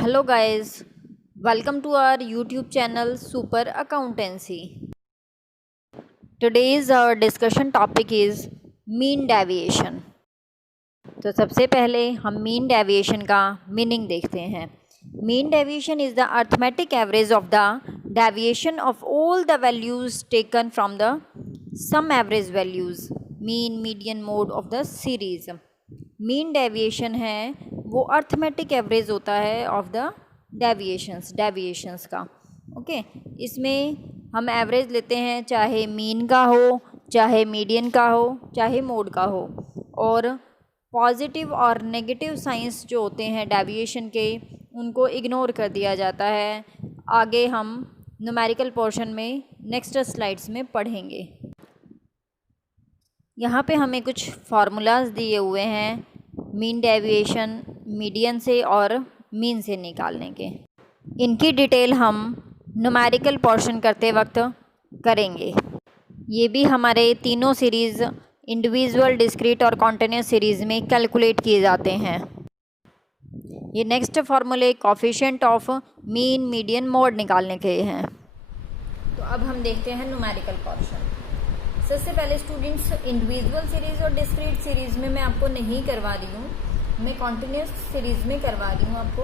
Hello guys, welcome to our YouTube channel Super Accountancy. Today's our discussion topic is mean deviation. तो सबसे पहले हम mean deviation का meaning देखते हैं. Mean deviation is the arithmetic average of the deviation of all the values taken from the some average values mean median mode of the series. Mean deviation है वो arithmetic average होता है of the deviations का. Okay, इसमें हम average लेते हैं, चाहे मीन का हो, चाहे मीडियन का हो, चाहे मोड का हो. और पॉजिटिव और नेगेटिव साइंस जो होते हैं डेविएशन के, उनको इग्नोर कर दिया जाता है. आगे हम न्यूमेरिकल पोर्शन में नेक्स्ट स्लाइड्स में पढ़ेंगे. यहाँ पे हमें कुछ फार्मूलाज दिए हुए हैं मीन डेविएशन मीडियन से और मीन से निकालने के. इनकी डिटेल हम न्यूमेरिकल पोर्शन करते वक्त करेंगे. ये भी हमारे तीनों सीरीज़ इंडिविजुअल, डिस्क्रीट और कॉन्टिन्यूस सीरीज़ में कैलकुलेट किए जाते हैं. ये नेक्स्ट फार्मूले coefficient of mean, median, mode निकालने के हैं. तो अब हम देखते हैं न्यूमेरिकल पोर्शन. सबसे पहले स्टूडेंट्स, इंडिविजुअल सीरीज़ और डिस्क्रीट सीरीज़ में मैं आपको नहीं करवा रही हूँ, मैं कॉन्टिन्यूस सीरीज़ में करवा रही हूँ आपको.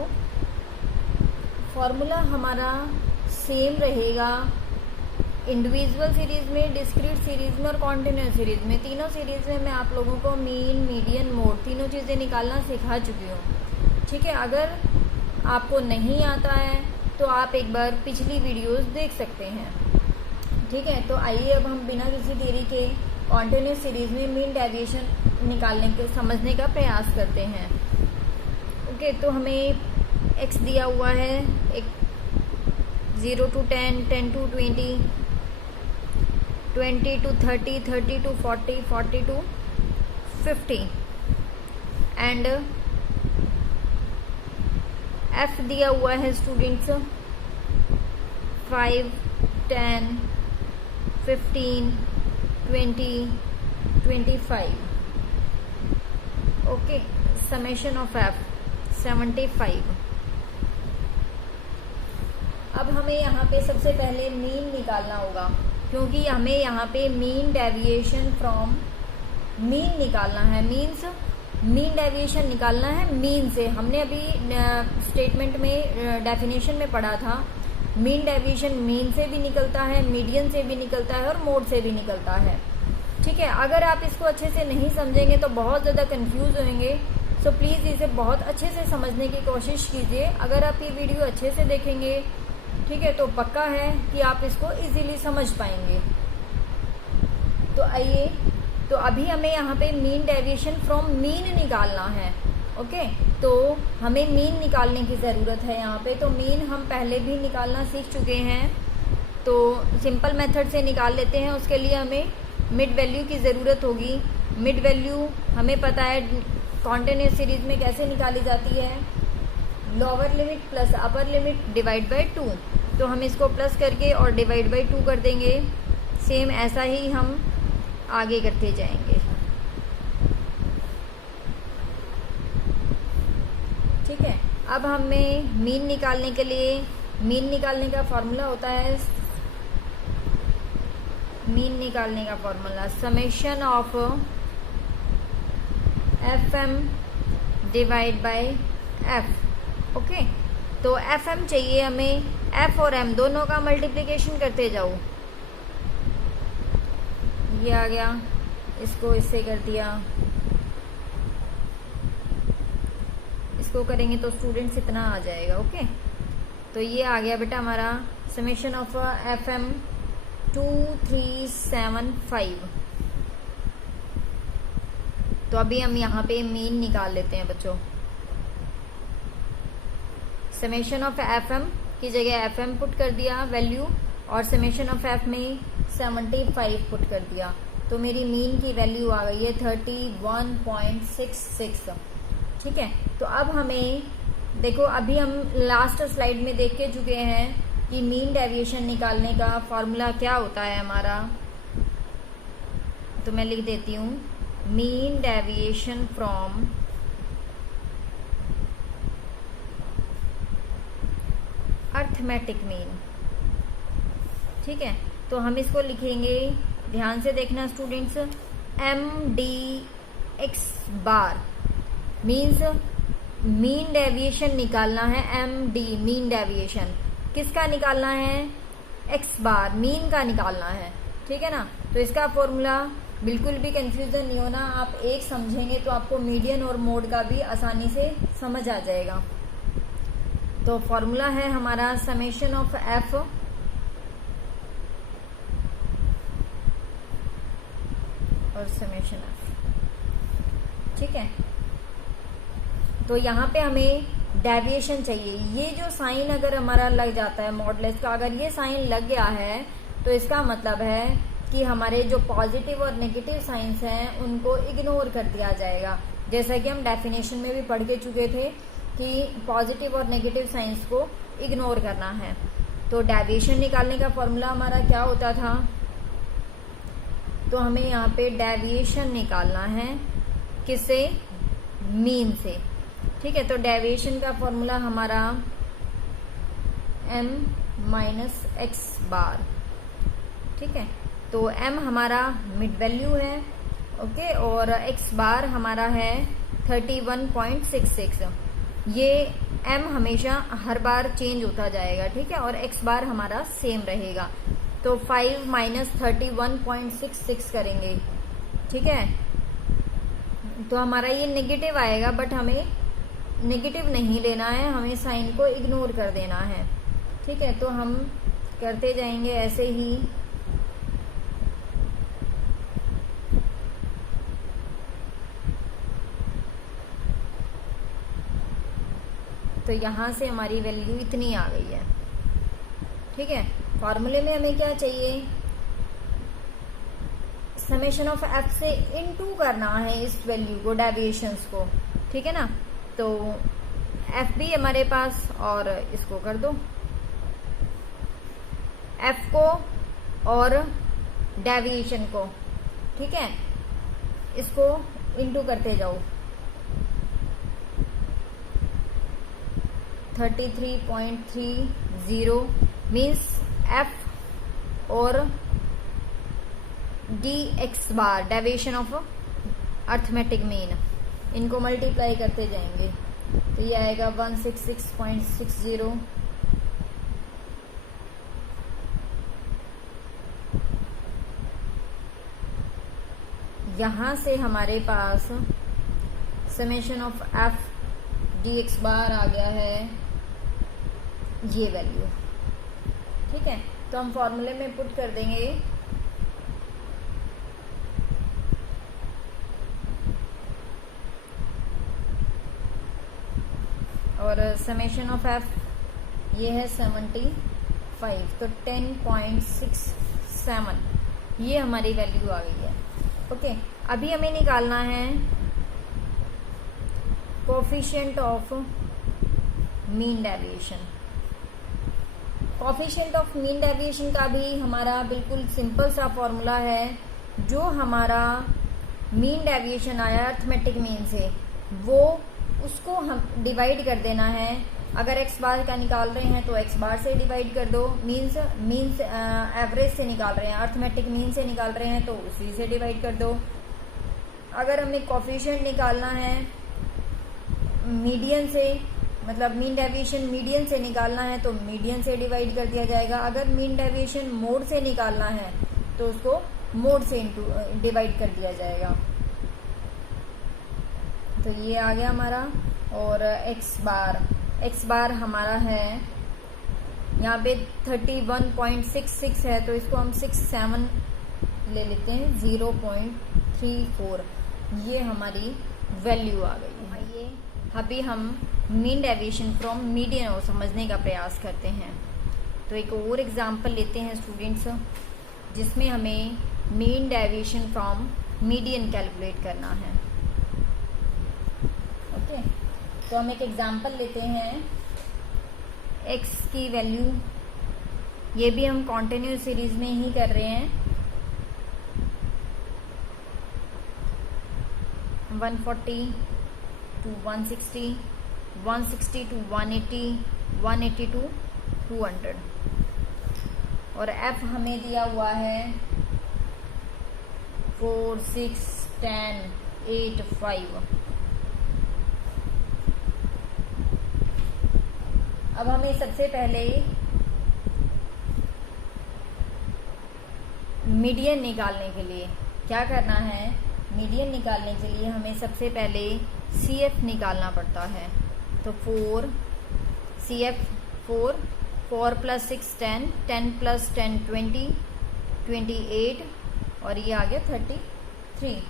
फार्मूला हमारा सेम रहेगा इंडिविजुअल सीरीज़ में, डिस्क्रीट सीरीज़ में और कॉन्टिन्यूस सीरीज़ में. तीनों सीरीज़ में मैं आप लोगों को मीन, मीडियन, मोड तीनों चीज़ें निकालना सिखा चुकी हूँ. ठीक है, अगर आपको नहीं आता है तो आप एक बार पिछली वीडियोस देख सकते हैं. ठीक है, तो आइए अब हम बिना किसी देरी के कॉन्टिन्यूस सीरीज़ में मीन डेविएशन निकालने के समझने का प्रयास करते हैं. ओके, तो हमें एक्स दिया हुआ है, एक 0 to 10, 10 to 20, 20 to 30, 30 to 40, 40 to 50 and F दिया हुआ है students 5, 10, 15, 20, 25. Okay, summation of F 75. अब हमें यहाँ पे सबसे पहले मीन निकालना होगा, क्योंकि हमें यहाँ पे मीन डेविएशन फ्रॉम मीन निकालना है. मीन्स मीन डेविएशन निकालना है मीन से. हमने अभी स्टेटमेंट में डेफिनेशन में पढ़ा था, मीन डेविएशन मीन से भी निकलता है, मीडियन से भी निकलता है और मोड से भी निकलता है. ठीक है, अगर आप इसको अच्छे से नहीं समझेंगे तो बहुत ज़्यादा कंफ्यूज होंगे. सो प्लीज़ इसे बहुत अच्छे से समझने की कोशिश कीजिए. अगर आप ये वीडियो अच्छे से देखेंगे, ठीक है, तो पक्का है कि आप इसको इजीली समझ पाएंगे. तो आइए, तो अभी हमें यहाँ पे मीन डेविएशन फ्रॉम मीन निकालना है. ओके, तो हमें मीन निकालने की ज़रूरत है यहाँ पे. तो मीन हम पहले भी निकालना सीख चुके हैं, तो सिंपल मेथड से निकाल लेते हैं. उसके लिए हमें मिड वैल्यू की ज़रूरत होगी. मिड वैल्यू हमें पता है कॉन्टिन्यूस सीरीज में कैसे निकाली जाती है, lower limit plus upper limit divide by 2. तो हम इसको प्लस करके और डिवाइड बाय 2 कर देंगे. सेम ऐसा ही हम आगे करते जाएंगे. ठीक है, अब हमें मीन निकालने के लिए, मीन निकालने का फॉर्मूला होता है, मीन निकालने का formula summation of f m divide by f. Okay, तो एफ एम चाहिए हमें. एफ और एम दोनों का मल्टीप्लिकेशन करते जाओ. ये आ गया, इसको इससे कर दिया, इसको करेंगे तो स्टूडेंट्स इतना आ जाएगा. ओके, तो ये आ गया बेटा हमारा समेशन ऑफ एफ एम 2375. तो अभी हम यहाँ पे मीन निकाल लेते हैं बच्चों. समेशन ऑफ एफ एम की जगह एफ एम पुट कर दिया वैल्यू, और समेशन ऑफ एफ में 75 पुट कर दिया. तो मेरी मीन की वैल्यू आ गई है 31.66. ठीक है, तो अब हमें देखो, अभी हम लास्ट स्लाइड में देख के चुके हैं कि मीन डेविएशन निकालने का फॉर्मूला क्या होता है हमारा. तो मैं लिख देती हूँ, mean deviation from arithmetic mean. ठीक है, तो हम इसको लिखेंगे, ध्यान से देखना students, m d x bar means mean deviation निकालना है। एम डी मीन डेविएशन किसका निकालना है? एक्स बार मीन का निकालना है। ठीक है ना, तो इसका फॉर्मूला बिल्कुल भी कंफ्यूजन नहीं होना, आप एक समझेंगे तो आपको मीडियन और मोड का भी आसानी से समझ आ जाएगा। तो फॉर्मूला है हमारा समेशन ऑफ एफ और समेशन एफ। ठीक है, तो यहाँ पे हमें डेविएशन चाहिए। ये जो साइन अगर हमारा लग जाता है मॉडुलस का, अगर ये साइन लग गया है तो इसका मतलब है कि हमारे जो पॉजिटिव और नेगेटिव साइंस हैं उनको इग्नोर कर दिया जाएगा। जैसा कि हम डेफिनेशन में भी पढ़ के चुके थे कि पॉजिटिव और नेगेटिव साइंस को इग्नोर करना है। तो डेविएशन निकालने का फॉर्मूला हमारा क्या होता था? तो हमें यहाँ पे डेविएशन निकालना है किससे? मीन से। ठीक है, तो डेविएशन का फॉर्मूला हमारा m माइनस एक्स बार। ठीक है, तो m हमारा मिड वैल्यू है, ओके, और x बार हमारा है 31.66। ये m हमेशा हर बार चेंज होता जाएगा। ठीक है, और x बार हमारा सेम रहेगा। तो 5 माइनस 31.66 करेंगे। ठीक है, तो हमारा ये नेगेटिव आएगा, बट हमें नेगेटिव नहीं लेना है, हमें साइन को इग्नोर कर देना है। ठीक है, तो हम करते जाएंगे ऐसे ही। तो यहां से हमारी वैल्यू इतनी आ गई है। ठीक है, फॉर्मूले में हमें क्या चाहिए? समेशन ऑफ एफ से इनटू करना है इस वैल्यू को, डेविएशंस को। ठीक है ना, तो एफ भी हमारे पास, और इसको कर दो एफ को और डेविएशन को। ठीक है, इसको इनटू करते जाओ। 33.30 मीन्स एफ और D x bar deviation of arithmetic mean, इनको मल्टीप्लाई करते जाएंगे तो ये आएगा 166.60। यहां से हमारे पास summation of F D x bar आ गया है ये वैल्यू। ठीक है, तो हम फॉर्मूले में पुट कर देंगे और समेशन ऑफ एफ ये है 75, तो 10.67 ये हमारी वैल्यू आ गई है। ओके, अभी हमें निकालना है coefficient of mean deviation. Coefficient of mean deviation का भी हमारा बिल्कुल सिंपल सा फॉर्मूला है। जो हमारा मीन डेविएशन आया अर्थमेटिक मीन से, वो उसको हम डिवाइड कर देना है। अगर एक्स बार का निकाल रहे हैं तो एक्स बार से डिवाइड कर दो, मीन्स एवरेज से निकाल रहे हैं, अर्थमेटिक मीन से निकाल रहे हैं तो उसी से डिवाइड कर दो। अगर हमें कोफिशिएंट निकालना है मीडियन से, मतलब मीन डेविएशन मीडियन से निकालना है तो मीडियन से डिवाइड कर दिया जाएगा। अगर मीन डेविएशन मोड से निकालना है तो उसको मोड से डिवाइड कर दिया जाएगा। तो ये आ गया हमारा। और एक्स बार हमारा है यहाँ पे 31.66 है, तो इसको हम 67 ले लेते हैं, 0.34 ये हमारी वैल्यू आ गई है। ये अभी हम मीन डेविएशन फ्रॉम मीडियन समझने का प्रयास करते हैं। तो एक और एग्जांपल लेते हैं स्टूडेंट्स, जिसमें हमें mean deviation from median calculate करना है। ओके, तो हम एक एग्जांपल लेते हैं x की वैल्यू, ये भी हम कॉन्टिन्यूस सीरीज में ही कर रहे हैं। 140 to 160, 160 to 180, 180 to 200 और f हमें दिया हुआ है 4, 6, 10, 8, 5। अब हमें सबसे पहले मीडियन निकालने के लिए क्या करना है, मीडियन निकालने के लिए हमें सबसे पहले CF निकालना पड़ता है। तो 4 CF 4 + 6 10, 10 + 10 20, 28 और ये आ गया 33।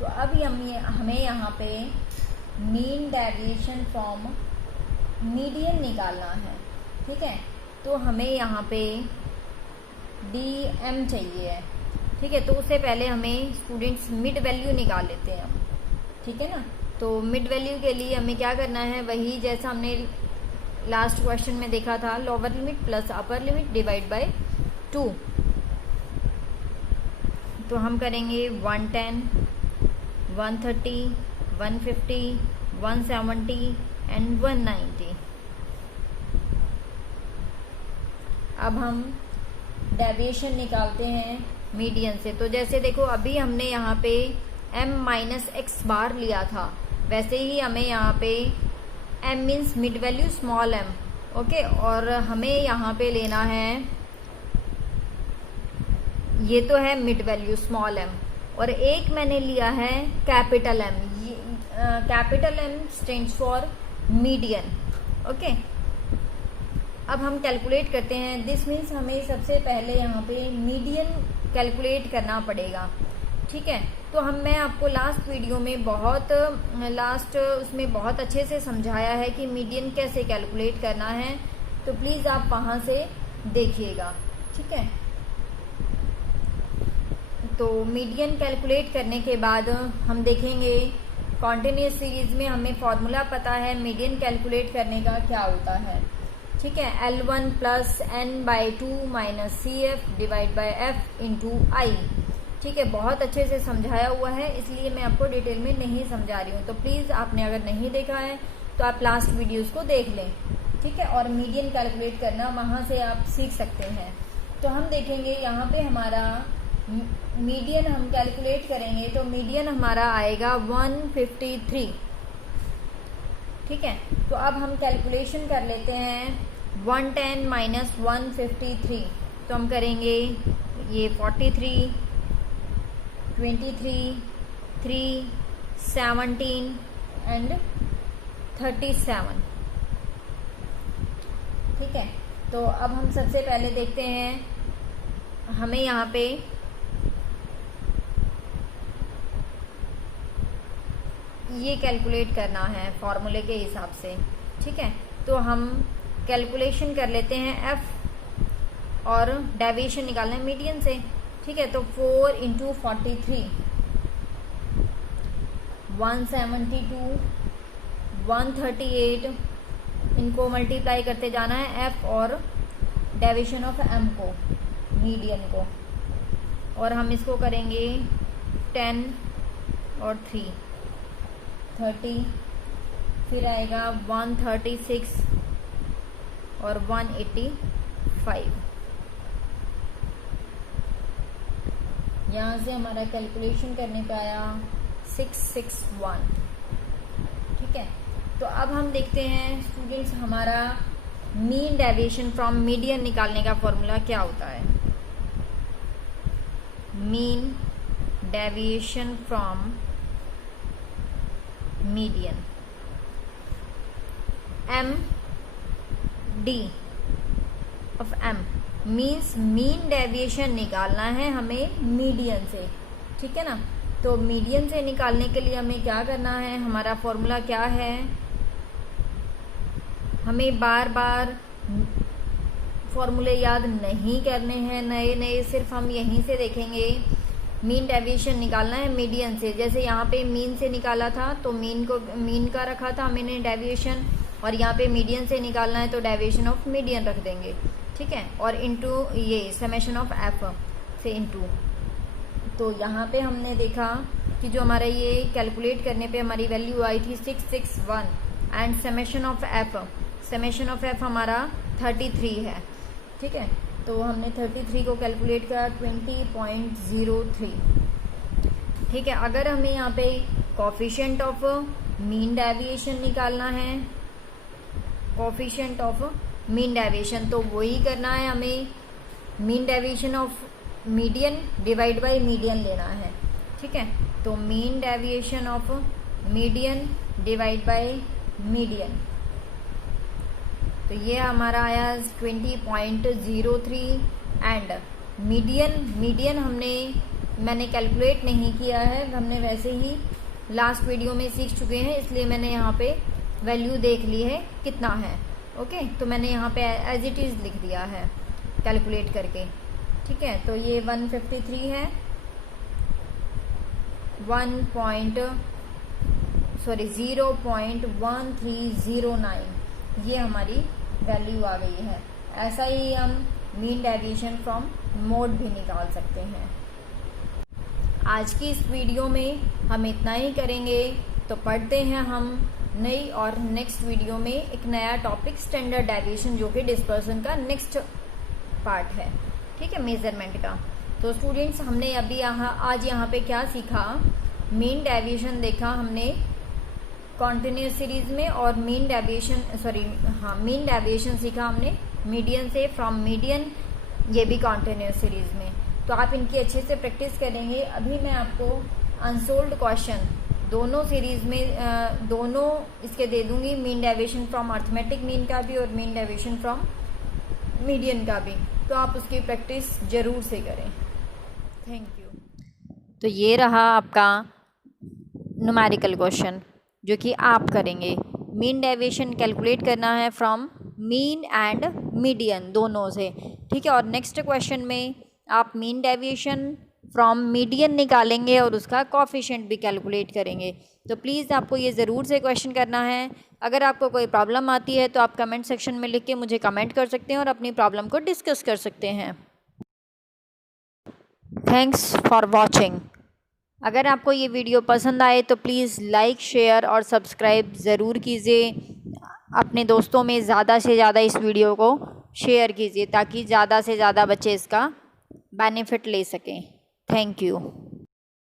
तो अब हमें यहाँ पे मीन डेविएशन फ्रॉम मीडियन निकालना है। ठीक है, तो हमें यहाँ पे DM चाहिए है। ठीक है, तो उससे पहले हमें स्टूडेंट्स मिड वैल्यू निकाल लेते हैं हम। ठीक है ना, तो मिड वैल्यू के लिए हमें क्या करना है, वही जैसा हमने लास्ट क्वेश्चन में देखा था, lower limit plus upper limit divide by 2। तो हम करेंगे 110, 130, 150, 170 एंड 190। अब हम डेविएशन निकालते हैं मीडियन से। तो जैसे देखो अभी हमने यहाँ पे m-x लिया था, वैसे ही हमें यहाँ पे m means mid value small m। Okay, और हमें यहाँ पे लेना है, ये तो है मिड वैल्यू स्मॉल m और एक मैंने लिया है capital M। Capital M stands for median. Okay, अब हम कैलकुलेट करते हैं। दिस मीन्स हमें सबसे पहले यहाँ पे मीडियन कैलकुलेट करना पड़ेगा। ठीक है, तो मैं आपको लास्ट वीडियो में उसमें बहुत अच्छे से समझाया है कि मीडियन कैसे कैलकुलेट करना है, तो प्लीज़ आप वहाँ से देखिएगा। ठीक है, तो मीडियन कैलकुलेट करने के बाद हम देखेंगे कॉन्टिन्यूस सीरीज में हमें फॉर्मूला पता है मीडियन कैलकुलेट करने का क्या होता है। ठीक है, L1 + n/2 - CF divide by F into I। ठीक है, बहुत अच्छे से समझाया हुआ है, इसलिए मैं आपको डिटेल में नहीं समझा रही हूँ। तो प्लीज़ आपने अगर नहीं देखा है तो आप लास्ट वीडियोस को देख लें। ठीक है, और मीडियन कैलकुलेट करना वहाँ से आप सीख सकते हैं। तो हम देखेंगे यहाँ पे हमारा मीडियन हम कैलकुलेट करेंगे, तो मीडियन हमारा आएगा 153। ठीक है, तो अब हम कैलकुलेशन कर लेते हैं 110 - 153। तो हम करेंगे ये 43, 23, 3, 17 एंड 37। ठीक है, तो अब हम सबसे पहले देखते हैं, हमें यहाँ पे ये कैलकुलेट करना है फॉर्मूले के हिसाब से। ठीक है, तो हम कैलकुलेशन कर लेते हैं F और डेविएशन निकालना है मीडियन से। ठीक है, तो 4 × 43 172, 138, इनको मल्टीप्लाई करते जाना है F और डेविएशन ऑफ M को, मीडियन को, और हम इसको करेंगे 10 और 3 30, फिर आएगा 136 और 185। यहाँ से हमारा कैलकुलेशन करने पे आया 661। ठीक है, तो अब हम देखते हैं स्टूडेंट्स हमारा मीन डेविएशन फ्रॉम मीडियन निकालने का फॉर्मूला क्या होता है। Mean deviation from median, MD of M means mean deviation निकालना है हमें मीडियन से। ठीक है ना, तो मीडियन से निकालने के लिए हमें क्या करना है, हमारा फॉर्मूला क्या है, हमें बार बार फॉर्मूले याद नहीं करने हैं नए नए, सिर्फ हम यहीं से देखेंगे। मीन डेविएशन निकालना है मीडियन से। जैसे यहाँ पे मीन से निकाला था तो मीन का रखा था मैंने डेविएशन, और यहाँ पे मीडियन से निकालना है तो डेविएशन ऑफ मीडियन रख देंगे। ठीक है, और इनटू ये समेशन ऑफ F से इनटू। तो यहाँ पे हमने देखा कि जो हमारा ये कैलकुलेट करने पे हमारी वैल्यू आई थी 661, एंड समेशन ऑफ एफ हमारा 33 है। ठीक है, तो हमने 33 को कैलकुलेट किया 20.03। ठीक है, अगर हमें यहाँ पे कोफिशिएंट ऑफ मीन डेविएशन निकालना है, कोफिशिएंट ऑफ मीन डेविएशन, तो वही करना है हमें, mean deviation of median divide by median लेना है। ठीक है, तो mean deviation of median divide by median, तो ये हमारा आया 20.03। एंड मीडियन मैंने कैलकुलेट नहीं किया है, हमने वैसे ही लास्ट वीडियो में सीख चुके हैं, इसलिए मैंने यहाँ पे वैल्यू देख ली है कितना है। ओके, तो मैंने यहाँ पे एज इट इज़ लिख दिया है कैलकुलेट करके। ठीक है, तो ये 153 है, 0.1309 ये हमारी वैल्यू आ गई है। ऐसा ही हम मीन डेविएशन फ्रॉम मोड भी निकाल सकते हैं। आज की इस वीडियो में हम इतना ही करेंगे, तो पढ़ते हैं हम नई और नेक्स्ट वीडियो में एक नया टॉपिक स्टैंडर्ड डेविएशन, जो कि डिस्पर्सन का नेक्स्ट पार्ट है। ठीक है, मेजरमेंट का। तो स्टूडेंट्स, हमने अभी आज यहाँ पे क्या सीखा, मीन डेविएशन देखा हमने कॉन्टिन्यूस सीरीज में, और मीन डेविएशन सीखा हमने मीडियन से, फ्रॉम मीडियन, ये भी कॉन्टिन्यूस सीरीज में। तो आप इनकी अच्छे से प्रैक्टिस करेंगे। अभी मैं आपको अनसोल्व्ड क्वेश्चन दोनों सीरीज में दोनों इसके दे दूंगी, mean deviation from arithmetic mean का भी और मीन डेविएशन फ्रॉम मीडियन का भी, तो आप उसकी प्रैक्टिस जरूर से करें। Thank you. तो ये रहा आपका न्यूमेरिकल क्वेश्चन जो कि आप करेंगे। मीन डेविएशन कैलकुलेट करना है फ्रॉम मीन एंड मीडियन दोनों से। ठीक है, और नेक्स्ट क्वेश्चन में आप मीन डेविएशन फ्रॉम मीडियन निकालेंगे और उसका कोफिशिएंट भी कैलकुलेट करेंगे। तो प्लीज़ आपको ये ज़रूर से क्वेश्चन करना है। अगर आपको कोई प्रॉब्लम आती है तो आप कमेंट सेक्शन में लिख के मुझे कमेंट कर सकते हैं और अपनी प्रॉब्लम को डिस्कस कर सकते हैं। Thanks for watching. अगर आपको ये वीडियो पसंद आए तो प्लीज़ लाइक, शेयर और सब्सक्राइब ज़रूर कीजिए। अपने दोस्तों में ज़्यादा से ज़्यादा इस वीडियो को शेयर कीजिए ताकि ज़्यादा से ज़्यादा बच्चे इसका बेनिफिट ले सकें। Thank you.